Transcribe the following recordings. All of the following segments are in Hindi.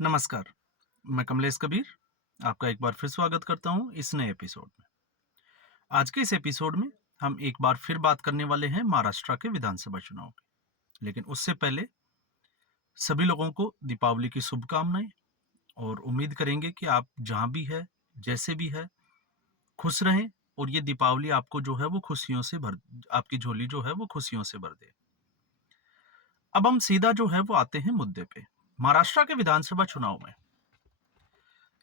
नमस्कार, मैं कमलेश कबीर आपका एक बार फिर स्वागत करता हूं इस नए एपिसोड में। आज के इस एपिसोड में हम एक बार फिर बात करने वाले हैं महाराष्ट्र के विधानसभा चुनाव की। लेकिन उससे पहले सभी लोगों को दीपावली की शुभकामनाएं और उम्मीद करेंगे कि आप जहां भी है, जैसे भी है, खुश रहें और ये दीपावली आपको जो है वो खुशियों से भर आपकी झोली जो है वो खुशियों से भर दे। अब हम सीधा जो है वो आते हैं मुद्दे पे। महाराष्ट्र के विधानसभा चुनाव में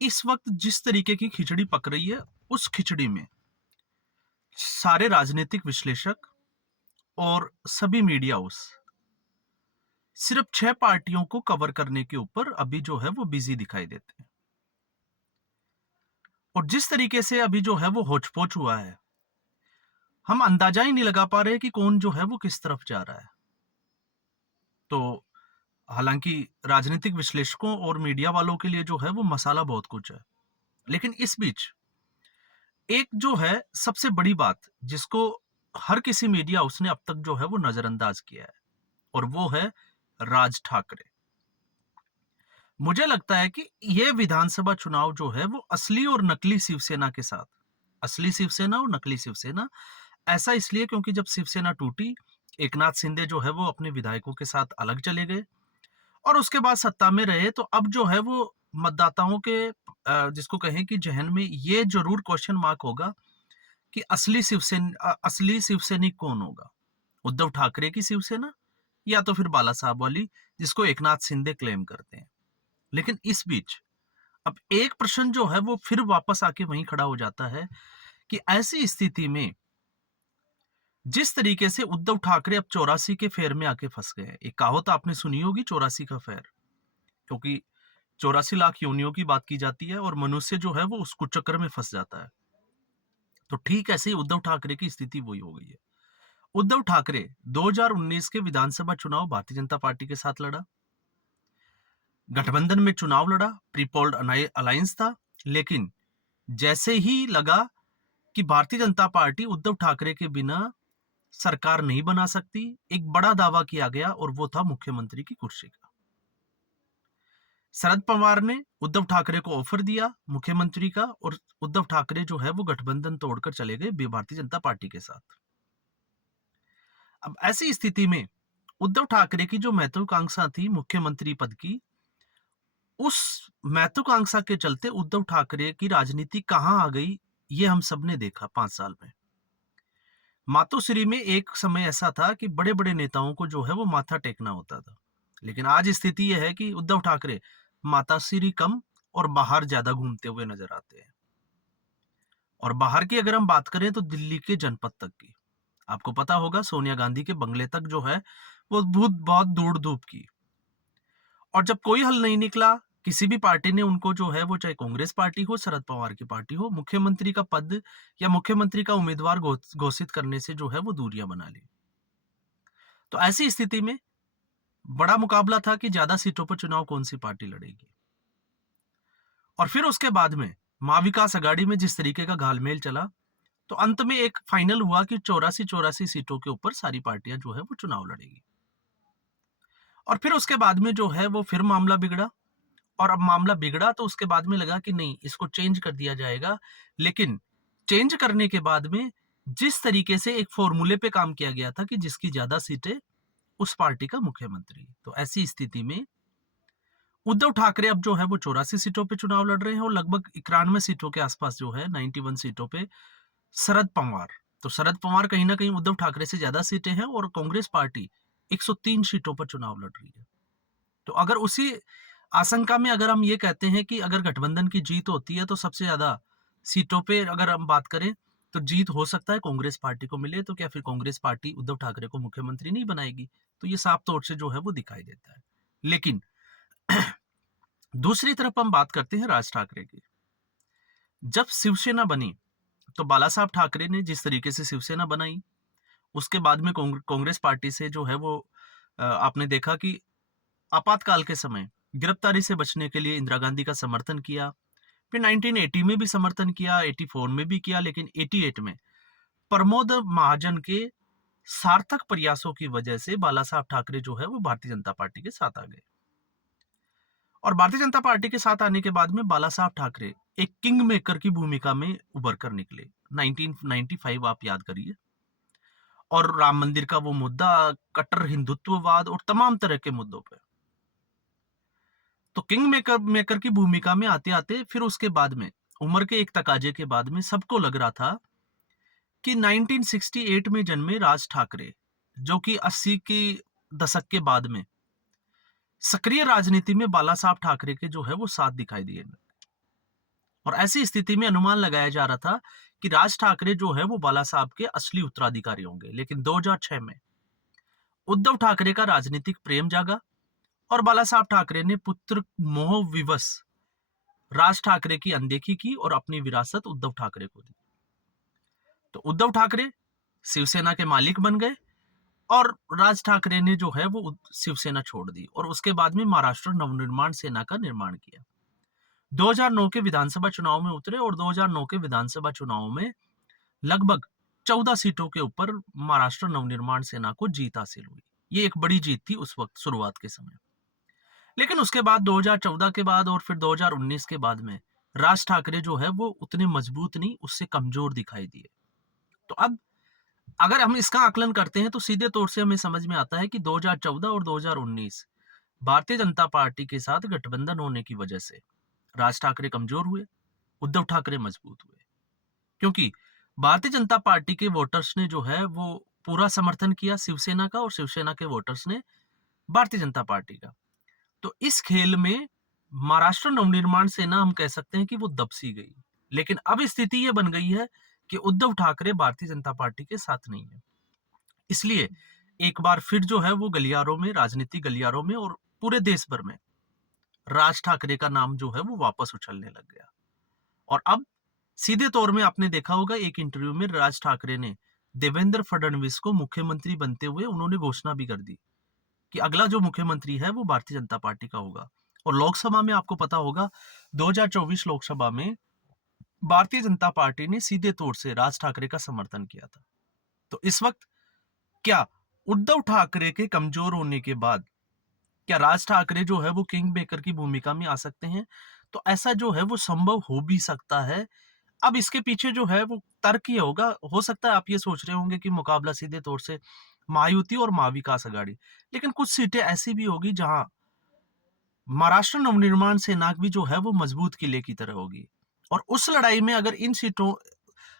इस वक्त जिस तरीके की खिचड़ी पक रही है, उस खिचड़ी में सारे राजनीतिक विश्लेषक और सभी मीडिया हाउस सिर्फ 6 पार्टियों को कवर करने के ऊपर अभी जो है वो बिजी दिखाई देते हैं। और जिस तरीके से अभी जो है वो होच-पोच हुआ है, हम अंदाजा ही नहीं लगा पा रहे कि कौन जो है वो किस तरफ जा रहा है। तो हालांकि राजनीतिक विश्लेषकों और मीडिया वालों के लिए जो है वो मसाला बहुत कुछ है, लेकिन इस बीच एक जो है सबसे बड़ी बात जिसको हर किसी मीडिया हाउस ने अब तक जो है वो नजरअंदाज किया है, और वो है राज ठाकरे। मुझे लगता है कि ये विधानसभा चुनाव जो है वो असली और नकली शिवसेना के साथ, असली शिवसेना और नकली शिवसेना, ऐसा इसलिए क्योंकि जब शिवसेना टूटी, एकनाथ शिंदे जो है वो अपने विधायकों के साथ अलग चले गए और उसके बाद सत्ता में रहे, तो अब जो है वो मतदाताओं के जिसको कहें कि जहन में ये जरूर क्वेश्चन मार्क होगा कि असली शिवसैनिक कौन होगा, उद्धव ठाकरे की शिवसेना या तो फिर बाला साहब वाली जिसको एकनाथ शिंदे क्लेम करते हैं। लेकिन इस बीच अब एक प्रश्न जो है वो फिर वापस आके वहीं खड़ा हो जाता है कि ऐसी स्थिति में जिस तरीके से उद्धव ठाकरे अब 84 के फेर में आके फंस गए हैं, एक कहावत आपने सुनी होगी 84 का फेर, क्योंकि 84 लाख योनियों की बात की जाती है और मनुष्य जो है वो उस कुचक्र में फंस जाता है। तो ठीक ऐसे ही उद्धव ठाकरे की स्थिति वही हो गई है। उद्धव ठाकरे 2019 के विधानसभा चुनाव भारतीय जनता पार्टी के साथ लड़ा, गठबंधन में चुनाव लड़ा, प्रीपोल्ड अलायंस था, लेकिन जैसे ही लगा कि भारतीय जनता पार्टी उद्धव ठाकरे के बिना सरकार नहीं बना सकती, एक बड़ा दावा किया गया और वो था मुख्यमंत्री की कुर्सी का। शरद पवार ने उद्धव ठाकरे को ऑफर दिया मुख्यमंत्री का और उद्धव ठाकरे जो है वो गठबंधन तोड़कर चले गए भारतीय जनता पार्टी के साथ। अब ऐसी स्थिति में उद्धव ठाकरे की जो महत्वाकांक्षा थी मुख्यमंत्री पद की, उस महत्वाकांक्षा के चलते उद्धव ठाकरे की राजनीति कहां आ गई, ये हम सबने देखा 5 साल में। मातोश्री में एक समय ऐसा था कि बड़े बड़े नेताओं को जो है वो माथा टेकना होता था, लेकिन आज स्थिति यह है कि उद्धव ठाकरे माताश्री कम और बाहर ज्यादा घूमते हुए नजर आते हैं। और बाहर की अगर हम बात करें तो दिल्ली के जनपद तक की, आपको पता होगा सोनिया गांधी के बंगले तक जो है वो बहुत बहुत दूर धूप की। और जब कोई हल नहीं निकला, किसी भी पार्टी ने उनको जो है वो, चाहे कांग्रेस पार्टी हो, शरद पवार की पार्टी हो, मुख्यमंत्री का पद या मुख्यमंत्री का उम्मीदवार घोषित करने से जो है वो दूरियां बना ली। तो ऐसी स्थिति में बड़ा मुकाबला था कि ज्यादा सीटों पर चुनाव कौन सी पार्टी लड़ेगी। और फिर उसके बाद में महाविकास अघाड़ी में जिस तरीके का घालमेल चला, तो अंत में एक फाइनल हुआ कि 84 सीटों के ऊपर सारी पार्टियां जो है वो चुनाव लड़ेगी। और फिर उसके बाद में जो है वो फिर मामला बिगड़ा, और अब मामला बिगड़ा तो उसके बाद में लगा कि नहीं, इसको चेंज कर दिया जाएगा। लेकिन चेंज करने के बाद में जिस तरीके से एक फॉर्मूले पे काम किया गया था कि जिसकी ज्यादा सीटें उस पार्टी का मुख्यमंत्री, तो ऐसी स्थिति में उद्धव ठाकरे अब जो है वो 84 सीटों पे चुनाव लड़ रहे हैं और लगभग 91 सीटों के आसपास जो है, 91 सीटों पे शरद पवार। तो शरद पवार कहीं ना कहीं उद्धव ठाकरे से ज्यादा सीटें हैं और कांग्रेस पार्टी 103 सीटों पर चुनाव लड़ रही है। तो अगर उसी आशंका में अगर हम ये कहते हैं कि अगर गठबंधन की जीत होती है तो सबसे ज्यादा सीटों पे अगर हम बात करें तो जीत हो सकता है कांग्रेस पार्टी को मिले, तो क्या फिर कांग्रेस पार्टी उद्धव ठाकरे को मुख्यमंत्री नहीं बनाएगी? तो ये साफ तौर से जो है वो दिखाई देता है। लेकिन दूसरी तरफ हम बात करते हैं राज ठाकरे की। जब शिवसेना बनी तो बाला साहब ठाकरे ने जिस तरीके से शिवसेना बनाई, उसके बाद में कांग्रेस पार्टी से जो है वो आपने देखा कि आपातकाल के समय गिरफ्तारी से बचने के लिए इंदिरा गांधी का समर्थन किया। फिर 1980 में भी समर्थन किया, 84 में भी किया, लेकिन 88 में प्रमोद महाजन के सार्थक प्रयासों की वजह से बाला साहब ठाकरे जो है वो भारतीय जनता पार्टी के साथ आ गए। और भारतीय जनता पार्टी के साथ आने के बाद में बाला साहब ठाकरे एक किंग मेकर की भूमिका में उभर कर निकले। 1995 आप याद करिए, और राम मंदिर का वो मुद्दा, कट्टर हिंदुत्ववाद और तमाम तरह के मुद्दों पे। तो किंग मेकर मेकर की भूमिका में आते आते फिर उसके बाद में उम्र के एक तकाजे के बाद में सबको लग रहा था कि 1968 में जन्मे राज ठाकरे, जो कि 80 के दशक के बाद में सक्रिय राजनीति में बाला साहब ठाकरे के जो है वो साथ दिखाई दिए। और ऐसी स्थिति में अनुमान लगाया जा रहा था कि राज ठाकरे जो है वो बाला साहब के असली उत्तराधिकारी होंगे। लेकिन 2006 में उद्धव ठाकरे का राजनीतिक प्रेम जागा और बाला साहब ठाकरे ने पुत्र मोह विवश राज ठाकरे की अनदेखी की और अपनी विरासत उद्धव ठाकरे को दी। तो उद्धव ठाकरे शिवसेना के मालिक बन गए और राज ठाकरे ने जो है वो शिवसेना छोड़ दी और उसके बाद में महाराष्ट्र नवनिर्माण सेना का निर्माण किया। 2009 के विधानसभा चुनाव में उतरे और 2009 के विधानसभा चुनाव में लगभग 14 सीटों के ऊपर महाराष्ट्र नवनिर्माण सेना को जीत हासिल हुई। ये एक बड़ी जीत थी उस वक्त शुरुआत के समय। लेकिन उसके बाद 2014 के बाद और फिर 2019 के बाद में राज ठाकरे जो है वो उतने मजबूत नहीं, उससे कमजोर दिखाई दिए। तो अब अगर हम इसका आकलन करते हैं तो सीधे तौर से हमें समझ में आता है कि 2014 और 2019 भारतीय जनता पार्टी के साथ गठबंधन होने की वजह से राज ठाकरे कमजोर हुए, उद्धव ठाकरे मजबूत हुए। क्योंकि भारतीय जनता पार्टी के वोटर्स ने जो है वो पूरा समर्थन किया शिवसेना का और शिवसेना के वोटर्स ने भारतीय जनता पार्टी का। तो इस खेल में महाराष्ट्र नवनिर्माण सेना हम कह सकते हैं कि वो दबसी गई। लेकिन अब स्थिति ये बन गई है कि उद्धव ठाकरे भारतीय जनता पार्टी के साथ नहीं है। इसलिए एक बार फिर जो है वो गलियारों में, राजनीतिक गलियारों में और पूरे देश भर में राज ठाकरे का नाम जो है वो वापस उछलने लग गया। और अब सीधे तौर में आपने देखा होगा एक इंटरव्यू में राज ठाकरे ने देवेंद्र फडणवीस को मुख्यमंत्री बनते हुए उन्होंने घोषणा भी कर दी कि अगला जो मुख्यमंत्री है वो भारतीय जनता पार्टी का होगा। और लोकसभा में आपको पता होगा 2024 लोकसभा में भारतीय जनता पार्टी ने सीधे तौर से राज ठाकरे का समर्थन किया था। तो इस वक्त क्या उद्धव ठाकरे के कमजोर होने के बाद क्या राज ठाकरे जो है वो किंग मेकर की भूमिका में आ सकते हैं? तो ऐसा जो है वो संभव हो भी सकता है। अब इसके पीछे जो है वो तर्क ये होगा, हो सकता है आप ये सोच रहे होंगे कि मुकाबला सीधे तौर से महायुति और महाविकास अघाड़ी, लेकिन कुछ सीटें ऐसी भी होगी जहां महाराष्ट्र नवनिर्माण सेना भी जो है वो मजबूत किले की तरह होगी। और उस लड़ाई में अगर इन सीटों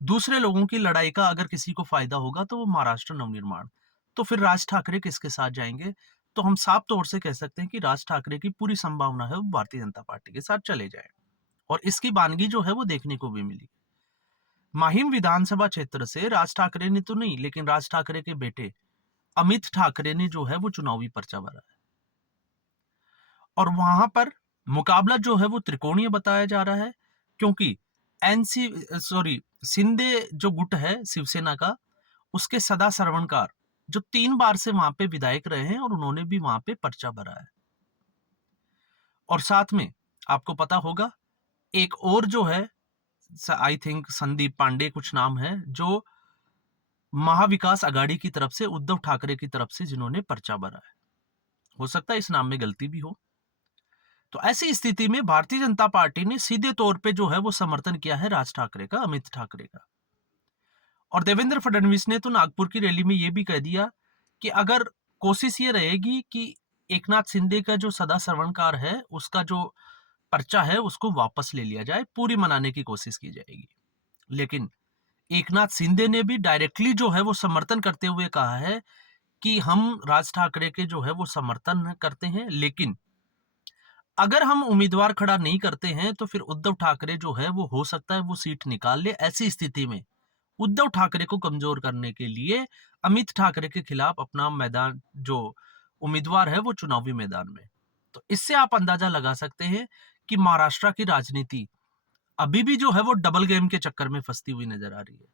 दूसरे लोगों की लड़ाई का अगर किसी को फायदा होगा तो वो महाराष्ट्र नवनिर्माण। तो फिर राज ठाकरे किसके साथ जाएंगे? तो हम साफ तौर से कह सकते हैं कि राज ठाकरे की पूरी संभावना है वो भारतीय जनता पार्टी के साथ चले जाए। और इसकी बानगी जो है वो देखने को भी मिली। माहिम विधानसभा क्षेत्र से राज ठाकरे ने तो नहीं, लेकिन राज ठाकरे के बेटे अमित ठाकरे ने जो है वो चुनावी पर्चा भरा है। और वहां पर मुकाबला जो है वो त्रिकोणीय बताया जा रहा है, क्योंकि शिंदे जो गुट है शिवसेना का, उसके सदा सरवणकार जो 3 बार से वहां पे विधायक रहे हैं और उन्होंने भी वहां पे पर्चा भरा है। और साथ में आपको पता होगा एक और जो है, आई थिंक संदीप पांडे कुछ नाम है, जो महाविकास अघाड़ी की तरफ से उद्धव ठाकरे की तरफ से जिन्होंने पर्चा भरा है। हो सकता है इस नाम में गलती भी हो। तो ऐसी स्थिति में भारतीय जनता पार्टी ने सीधे तौर पे जो है वो समर्थन किया है राज ठाकरे का, अमित ठाकरे का। और देवेंद्र फडणवीस ने तो नागपुर की रैली में ये भी कह दिया कि अगर कोशिश ये रहेगी कि एकनाथ शिंदे का जो सदा सरवणकार है उसका जो पर्चा है उसको वापस ले लिया जाए, पूरी मनाने की कोशिश की जाएगी। लेकिन एकनाथ शिंदे ने भी डायरेक्टली जो है वो समर्थन करते हुए कहा है कि हम राज ठाकरे के जो है वो समर्थन करते हैं, लेकिन अगर हम उम्मीदवार खड़ा नहीं करते हैं तो फिर उद्धव ठाकरे जो है वो हो सकता है वो सीट निकाल ले। ऐसी स्थिति में उद्धव ठाकरे को कमजोर करने के लिए अमित ठाकरे के खिलाफ अपना मैदान जो उम्मीदवार है वो चुनावी मैदान में। तो इससे आप अंदाजा लगा सकते हैं कि महाराष्ट्र की राजनीति अभी भी जो है वो डबल गेम के चक्कर में फंसती हुई नजर आ रही है।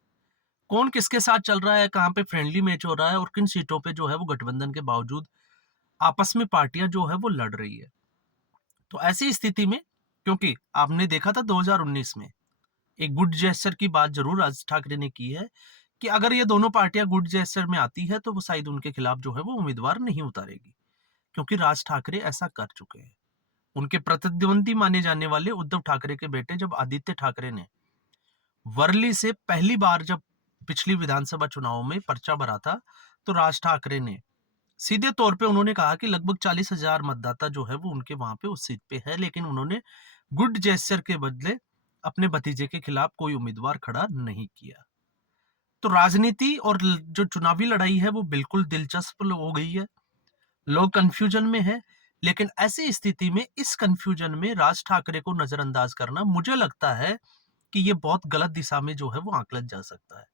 कौन किसके साथ चल रहा है, कहां पे फ्रेंडली मैच हो रहा है और किन सीटों पे जो है वो गठबंधन के बावजूद आपस में पार्टियां जो है वो लड़ रही है। तो ऐसी स्थिति में, क्योंकि आपने देखा था 2019 में एक गुड जेस्चर की बात जरूर राज ठाकरे ने की है कि अगर ये दोनों पार्टियां गुड जेस्चर में आती है तो वो शायद उनके खिलाफ जो है वो उम्मीदवार नहीं उतारेगी, क्योंकि राज ठाकरे ऐसा कर चुके हैं। उनके प्रतिद्वंदी माने जाने वाले उद्धव ठाकरे के बेटे जब आदित्य ठाकरे ने वर्ली से पहली बार जब पिछली विधानसभा चुनाव में पर्चा भरा था, तो राज ठाकरे ने सीधे तौर पे उन्होंने कहा कि लगभग 40,000 मतदाता जो है वो उनके वहां पे उस सीट पे है, लेकिन उन्होंने गुड जेस्चर के बदले अपने भतीजे के खिलाफ कोई उम्मीदवार खड़ा नहीं किया। तो राजनीति और जो चुनावी लड़ाई है वो बिल्कुल दिलचस्प हो गई है। लोग कंफ्यूजन में है, लेकिन ऐसी स्थिति में इस कंफ्यूजन में राज ठाकरे को नजरअंदाज करना मुझे लगता है कि ये बहुत गलत दिशा में जो है वो आंकलन जा सकता है।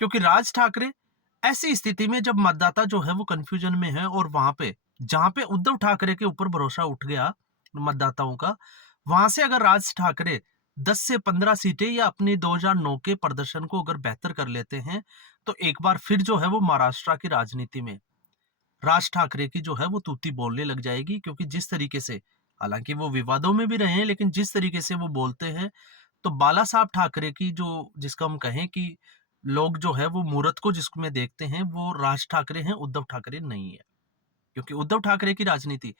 क्योंकि राज ठाकरे ऐसी स्थिति में जब मतदाता जो है वो कंफ्यूजन में है और वहां पे जहां पे उद्धव ठाकरे के ऊपर भरोसा उठ गया मतदाताओं का, वहां से अगर राज ठाकरे 10 से 15 सीटें या अपने 2009 के प्रदर्शन को अगर बेहतर कर लेते हैं, तो एक बार फिर जो है वो महाराष्ट्र की राजनीति में राज ठाकरे की जो है वो तूती बोलने लग जाएगी। क्योंकि जिस तरीके से, हालांकि वो विवादों में भी रहे हैं, लेकिन जिस तरीके से वो बोलते हैं, तो बाला साहब ठाकरे की जो, जिसका हम कहें कि लोग जो है वो मूर्त को जिसमें देखते हैं, वो राज ठाकरे हैं, उद्धव ठाकरे नहीं है। क्योंकि उद्धव ठाकरे की राजनीति,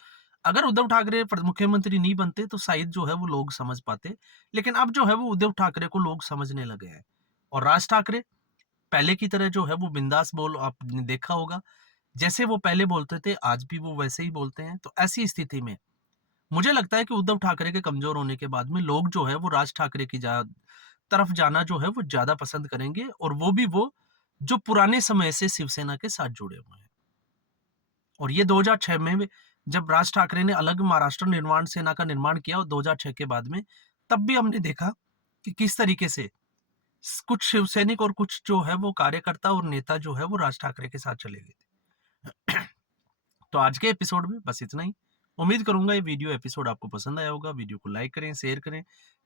अगर उद्धव ठाकरे मुख्यमंत्री नहीं बनते तो शायद जो है वो लोग समझ पाते, लेकिन अब जो है वो उद्धव ठाकरे को लोग समझने लगे हैं। और राज ठाकरे पहले की तरह जो है वो बिंदास बोल, आपने देखा होगा जैसे वो पहले बोलते थे, आज भी वो वैसे ही बोलते हैं। तो ऐसी स्थिति में मुझे लगता है कि उद्धव ठाकरे के कमजोर होने के बाद में लोग जो है वो राज ठाकरे की तरफ जाना जो है वो ज्यादा पसंद करेंगे, और वो भी वो जो पुराने समय से शिवसेना के साथ जुड़े हुए हैं। और ये 2006 में जब राज ठाकरे ने अलग महाराष्ट्र निर्माण सेना का निर्माण किया, और 2006 के बाद में तब भी हमने देखा कि किस तरीके से कुछ शिवसैनिक और कुछ जो है वो कार्यकर्ता और नेता जो है वो राज ठाकरे के साथ चले गए थे। तो आज के एपिसोड में बस इतना ही। उम्मीद करूंगा ये वीडियो एपिसोड आपको पसंद आया होगा। वीडियो को लाइक करें, शेयर करें,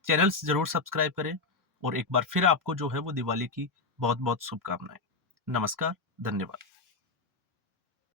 चैनल जरूर सब्सक्राइब करें, और एक बार फिर आपको जो है वो दिवाली की बहुत बहुत शुभकामनाएं। नमस्कार, धन्यवाद।